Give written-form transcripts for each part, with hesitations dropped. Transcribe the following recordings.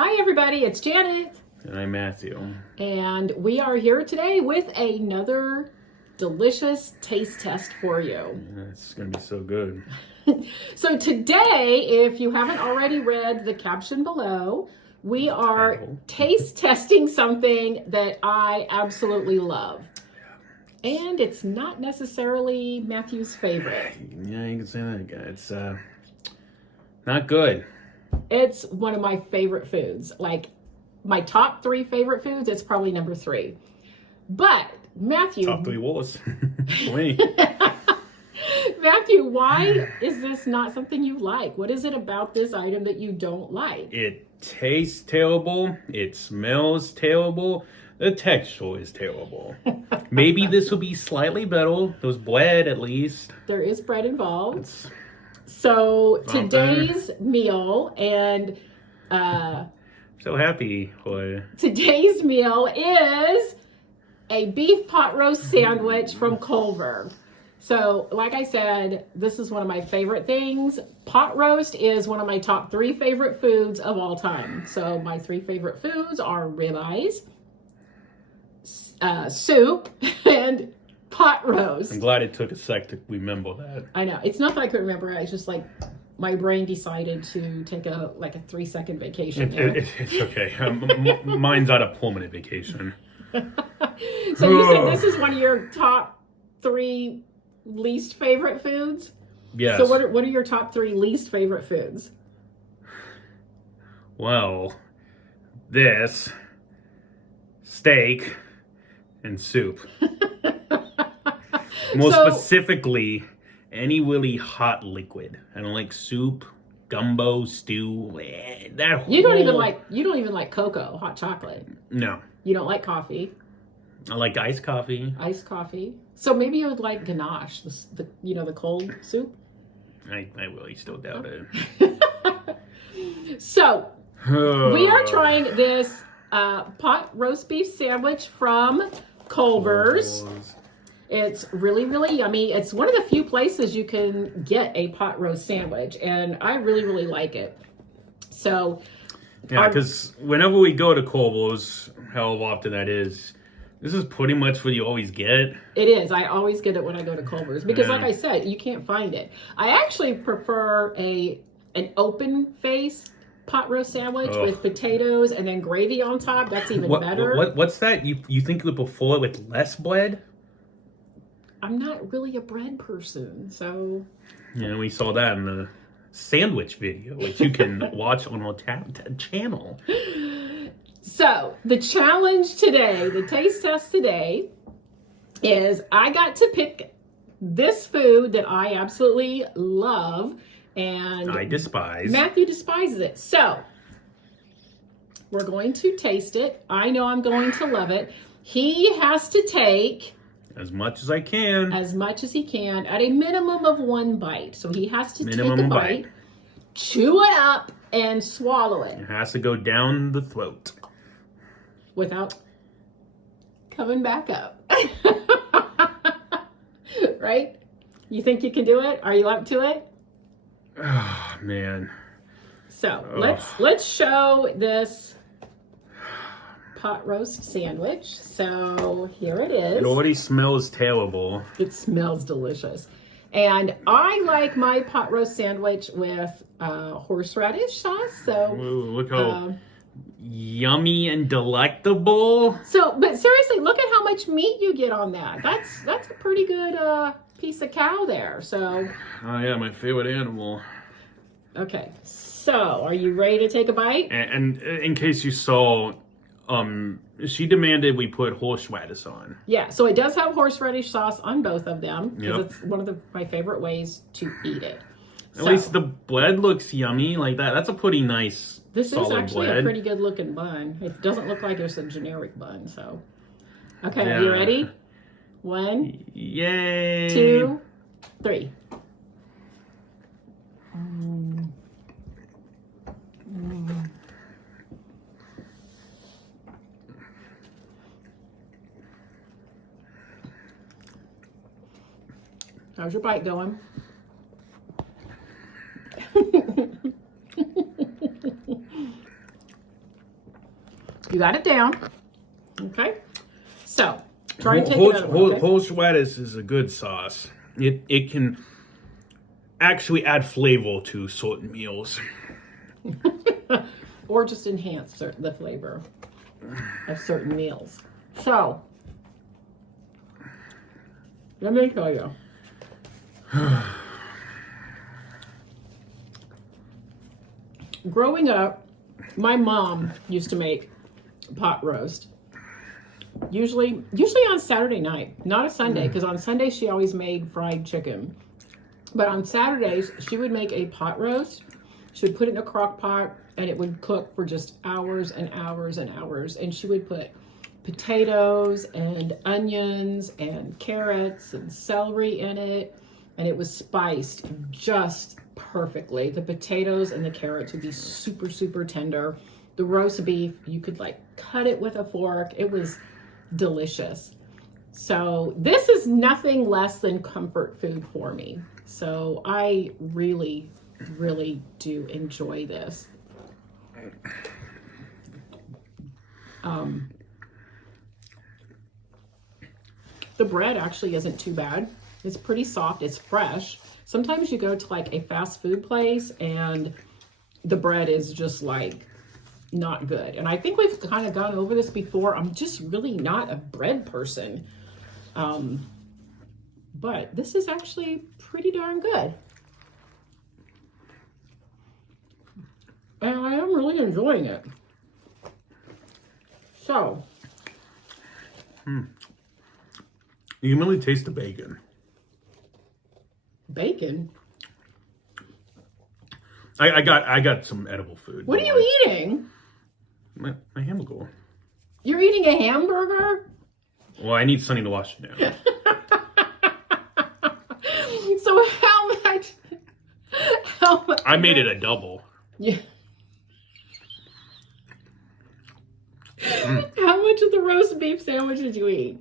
Hi everybody, it's Janet. And I'm Matthew. And we are here today with another delicious taste test for you. Yeah, it's going to be so good. So today, if you haven't already read the caption below, we are taste testing something that I absolutely love. And it's not necessarily Matthew's favorite. Yeah, you can say that again. It's not good. It's one of my favorite foods. Like my top 3 favorite foods, it's probably number 3. But Matthew, Top 3 wars. Wait. Matthew, why is this not something you like? What is it about this item that you don't like? It tastes terrible. It smells terrible. The texture is terrible. Maybe this will be slightly better. There's bread at least. There is bread involved. It's So something. today's meal and so happy for today's meal is a beef pot roast sandwich from Culver. So, like I said, this is one of my favorite things. Pot roast is one of my top 3 favorite foods of all time. So, my 3 favorite foods are ribeyes, soup, and pot roast. I'm glad it took a sec to remember that. I know. It's not that I couldn't remember. It's just like my brain decided to take a 3-second vacation. It's okay. Mine's on a permanent vacation. So you said this is one of your top 3 least favorite foods? Yes. So what are your top 3 least favorite foods? Well, this, steak, and soup. More specifically, any really hot liquid. I don't like soup, gumbo, stew. You don't even like cocoa, hot chocolate. No. You don't like coffee. I like iced coffee. Iced coffee. So maybe you would like ganache, the cold soup. I really still doubt it. So we are trying this pot roast beef sandwich from Culver's. It's really, really yummy. It's one of the few places you can get a pot roast sandwich, and I really, really like it. So, yeah, because whenever we go to Culver's, however often that is, this is pretty much what you always get. It is. I always get it when I go to Culver's because, like I said, you can't find it. I actually prefer an open face pot roast sandwich with potatoes and then gravy on top. That's even better. What's that? You think you would prefer it with less bread? I'm not really a bread person, so... Yeah, we saw that in the sandwich video, which you can watch on our channel. So, the challenge today, the taste test today, is I got to pick this food that I absolutely love, and... I despise. Matthew despises it. So, we're going to taste it. I know I'm going to love it. He has to take... as much as I can. As much as he can, at a minimum of 1 bite. So he has to take a bite, chew it up, and swallow it. It has to go down the throat. Without coming back up. Right? You think you can do it? Are you up to it? Oh, man. So let's show this pot roast sandwich. So here it is. It already smells terrible. It smells delicious. And I like my pot roast sandwich with horseradish sauce. So Ooh, look how yummy and delectable. But seriously, look at how much meat you get on that. That's a pretty good piece of cow there. So Oh yeah, my favorite animal. okay. So are you ready to take a bite? And in case you saw, she demanded we put horseradish on. Yeah, so it does have horseradish sauce on both of them because Yep. it's one of my favorite ways to eat it. At least the bread looks yummy like that. That's a pretty nice This is solid actually bread. a pretty good looking bun. It doesn't look like it's a generic bun, so. Okay, Yeah. are you ready? 1, Yay! 2, 3. How's your bite going? You got it down. Okay. So, try and take it out. Okay? Horseradish is a good sauce. It can actually add flavor to certain meals. Or just enhance the flavor of certain meals. So, let me tell you. Growing up, my mom used to make pot roast. Usually on Saturday night, not a Sunday, because on Sunday she always made fried chicken. But on Saturdays, she would make a pot roast. She would put it in a crock pot, and it would cook for just hours and hours and hours. And she would put potatoes and onions and carrots and celery in it, and it was spiced just perfectly. The potatoes and the carrots would be super, super tender. The roast beef, you could like cut it with a fork. It was delicious. So this is nothing less than comfort food for me. So I really, really do enjoy this. The bread actually isn't too bad. It's pretty soft. It's fresh. Sometimes you go to like a fast food place and the bread is just like not good. And I think we've kind of gone over this before. I'm just really not a bread person. But this is actually pretty darn good. And I am really enjoying it. So. You can really taste the bacon. Bacon? I got some edible food. What are you eating? My hamburger. You're eating a hamburger? Well, I need Sunny to wash it down. So how much? I made it a double. Yeah. How much of the roast beef sandwich did you eat?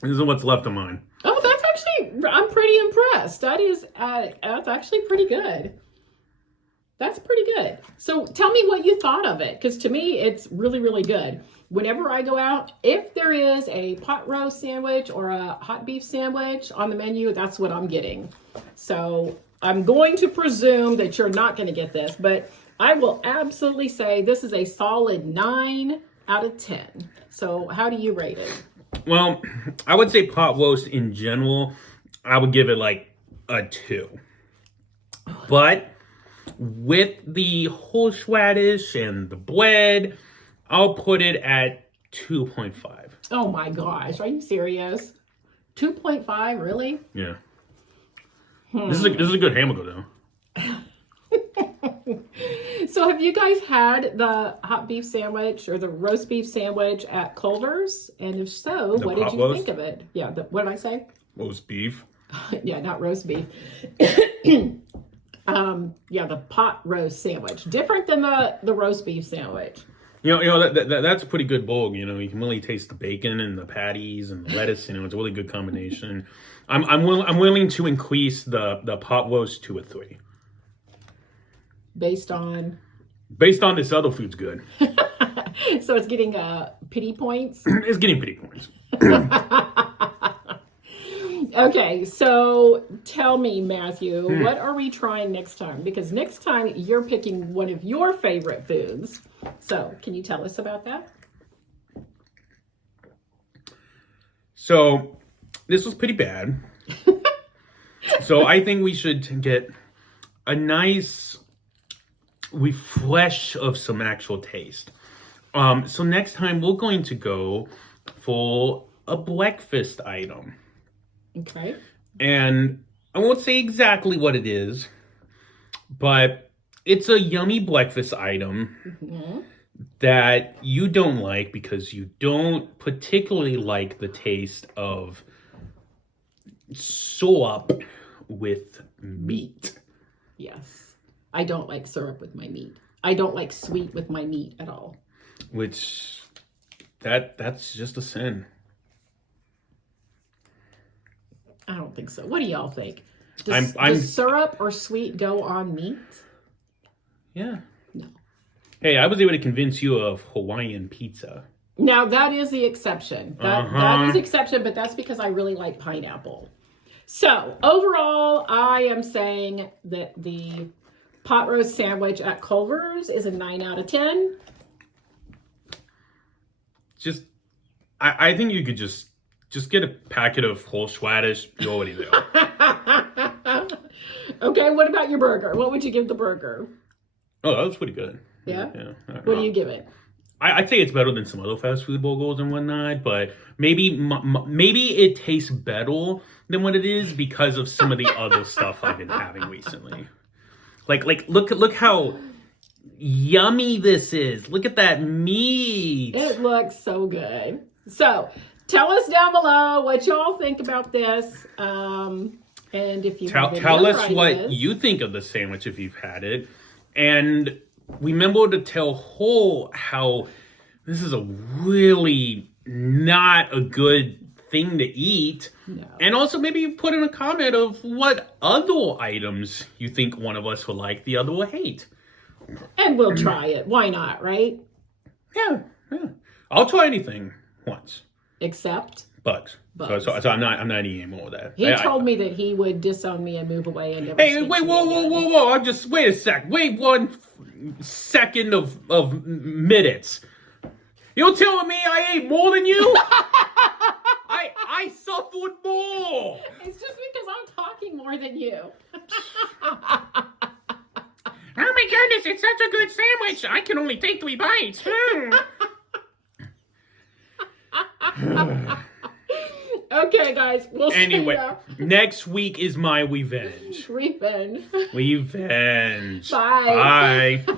This is what's left of mine. Oh, that's actually, I'm pretty impressed. That's actually pretty good. That's pretty good. So tell me what you thought of it, because to me, it's really, really good. Whenever I go out, if there is a pot roast sandwich or a hot beef sandwich on the menu, that's what I'm getting. So I'm going to presume that you're not going to get this, but I will absolutely say this is a solid 9 out of 10. So how do you rate it? Well, I would say pot roast in general, I would give it like a 2. But with the horseradish and the bread, I'll put it at 2.5. Oh my gosh, are you serious? 2.5, really? Yeah. This is a good hamburger though. So have you guys had the hot beef sandwich or the roast beef sandwich at Culver's? And if so, what did you think of it? Yeah, what did I say? Roast beef. Yeah, not roast beef. Yeah, the pot roast sandwich. Different than the roast beef sandwich. You know that's a pretty good bowl. You know, you can really taste the bacon and the patties and the lettuce. You know, it's a really good combination. I'm willing to increase the pot roast to a 3. Based on this other food's good. So it's getting pity points. It's getting pity points. Okay, so tell me, Matthew, what are we trying next time? Because next time you're picking one of your favorite foods. So can you tell us about that? So this was pretty bad. So I think we should get a nice refresh of some actual taste. So next time we're going to go for a breakfast item. Okay. And I won't say exactly what it is, but it's a yummy breakfast item that you don't like because you don't particularly like the taste of syrup with meat. Yes. I don't like syrup with my meat. I don't like sweet with my meat at all. Which, that's just a sin. I don't think so. What do y'all think? Does syrup or sweet go on meat? Yeah. No. Hey, I was able to convince you of Hawaiian pizza. Now, that is the exception. That is the exception, but that's because I really like pineapple. So, overall, I am saying that the pot roast sandwich at Culver's is a 9 out of 10. I think you could just get a packet of horseradish. You're already there. Okay, what about your burger? What would you give the burger? Oh, that was pretty good. Yeah? Yeah. What do you give it? I'd say it's better than some other fast food burgers and whatnot, but maybe it tastes better than what it is because of some of the other stuff I've been having recently. Like look how yummy this is. Look at that meat. It looks so good. So, tell us down below what y'all think about this. And if you tell us what you think of the sandwich if you've had it. And remember to tell her how this is a really not a good thing to eat. No. And also maybe put in a comment of what other items you think one of us will like, the other will hate. And we'll try it. Why not, right? Yeah. I'll try anything once. Except bugs. So I'm not eating more of that. He told me that he would disown me and move away and never. Hey, wait, whoa! I'm just wait a sec. Wait 1 second of minutes. You're telling me I ate more than you? I suffered more. It's just because I'm talking more than you. Oh my goodness, it's such a good sandwich. I can only take 3 bites. Okay, guys. We'll anyway, see ya. Next week is my revenge. Revenge. Revenge. Bye. Bye.